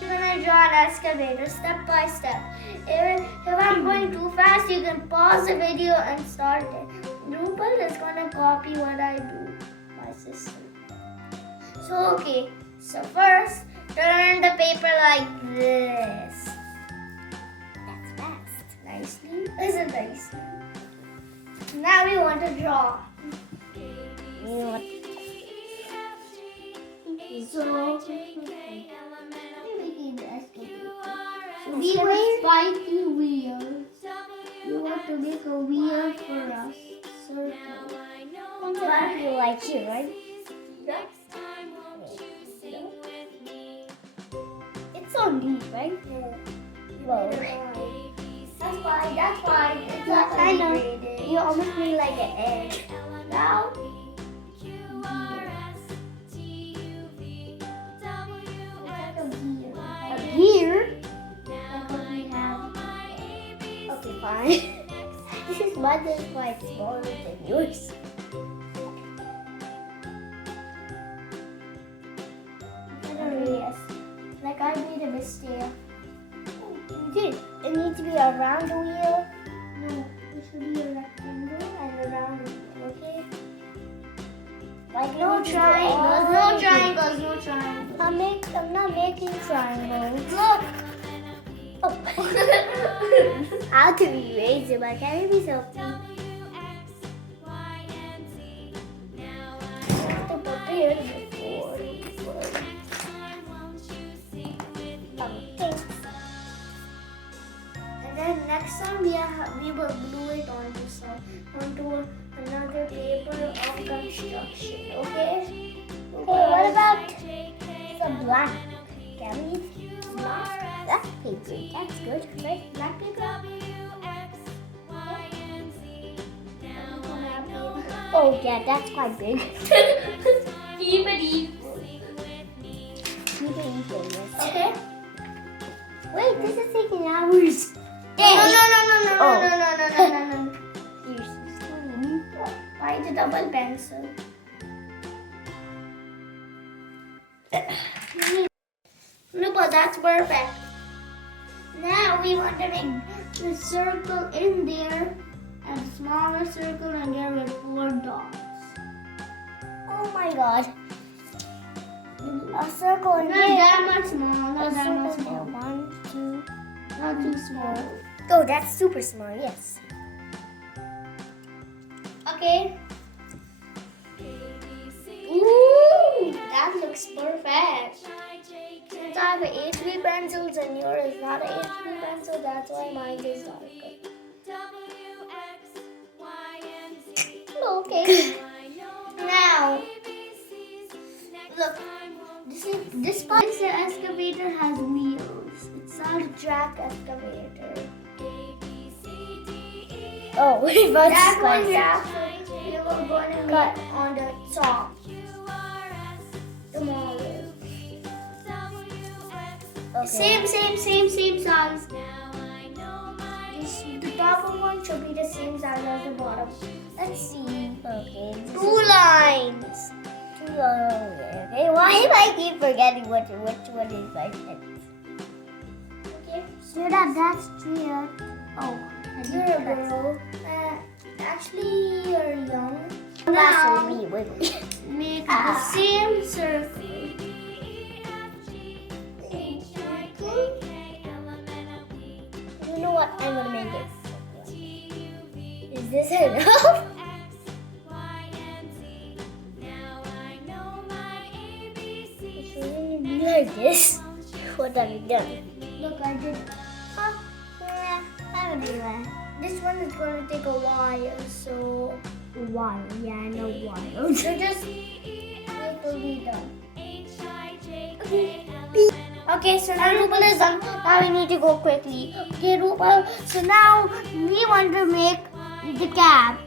I'm gonna draw an excavator step by step. If I'm going too fast, you can pause the video and start it. Rupal is gonna copy what I do, my system. So first turn the paper like this. That's fast. Nicely, isn't nice? Now we want to draw. So we want spiky wheels. You want to make a wheel for us. Circle. But you like it, right? Yeah. It's so neat, right? Yeah. Whoa. That's why. It's not I know. You almost made like an egg. Now. Here, that's what we have. Okay, fine. This is mine, that's why it's smaller than yours. Yes, like I made a mistake. You did. It needs to be around the wheel. No, it should be a rectangle and around the wheel, okay? Like no triangles, no triangles, no triangles. I'm not making triangles. Look! Oh. How to erase it, but can it be something? I have to prepare before. Okay. And then next time we will glue it onto another paper of construction. Okay? Okay, what about the black? Can we black paper? That's good, right? Black paper? Oh yeah, that's quite big. Keep it equal. Keep it equal, yes. Okay. Wait, this is taking hours. No. Why the double pencil? No, but that's perfect. Now we want to make the circle in there and a smaller circle and there with 4 dots. Oh my god. A circle in there. Not that much small. Not that much small. 1, 2. Not too small. Oh, that's super small, yes. Okay. Ooh, that looks perfect. Since I have an HB pencils and yours is not an HB pencil, that's why mine is darker. Okay. Now, look. This part is the excavator has wheels. It's not a track excavator. Oh, wait, but that one we were going to cut on the top. The model. Okay. Same size. The top one should be the same size as the bottom. Let's see. Okay. 2 lines. Okay. Why am I keep forgetting which one is my pen? Okay. So that's 3. Oh. You're a girl. Actually, you're young. Now, make the same circle. You know what? I'm gonna make it. Is this enough? It shouldn't be like this. What have you done? Look, I did. I don't do that. This one is going to take a while, so... Yeah, I know while. So just wait till we're done. Okay, so now Rupal is done. Now we need to go quickly. Okay, Rupal. So now we want to make the cap.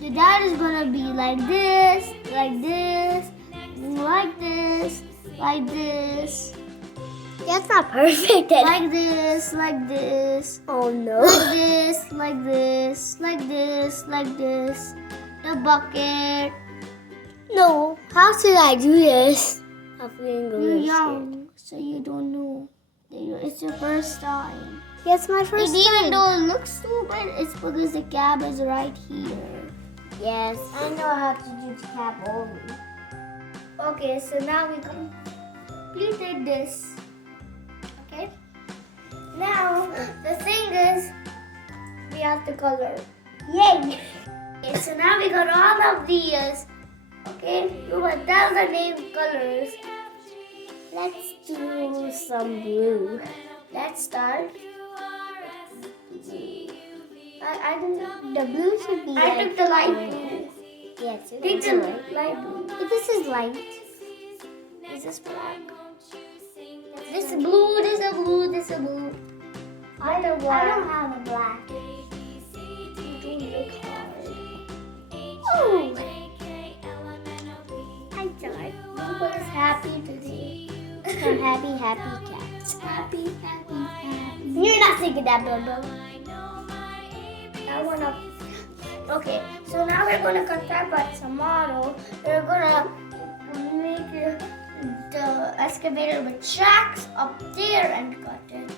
So that is going to be like this, like this, like this, like this. That's not perfect. Like this, like this. Oh no. Like this, like this, like this, like this. The bucket. No. How should I do this? I'm feeling You're young, so you don't know. it's your first time. Yes, my first time. Even though it looks stupid, it's because the cab is right here. Yes, I know how to do the cab only. Okay, so now we completed this. Okay. Now the thing is, we have to color. Yay! Okay, so now we got all of these. Okay, you will tell the name colors. Let's do some blue. Let's start. I didn't. The blue should be I took the light blue. Yes, Take it's the light. light blue. This is light. This is black. This is blue. This is blue. This is blue. I don't have a black. You don't look hard. Oh! I tried. Lupa is happy today. I'm happy cat. Happy. You're not singing that, Bobo. I wanna. Okay, so now we're gonna construct some model. We're gonna make the excavator with tracks up there and cut it.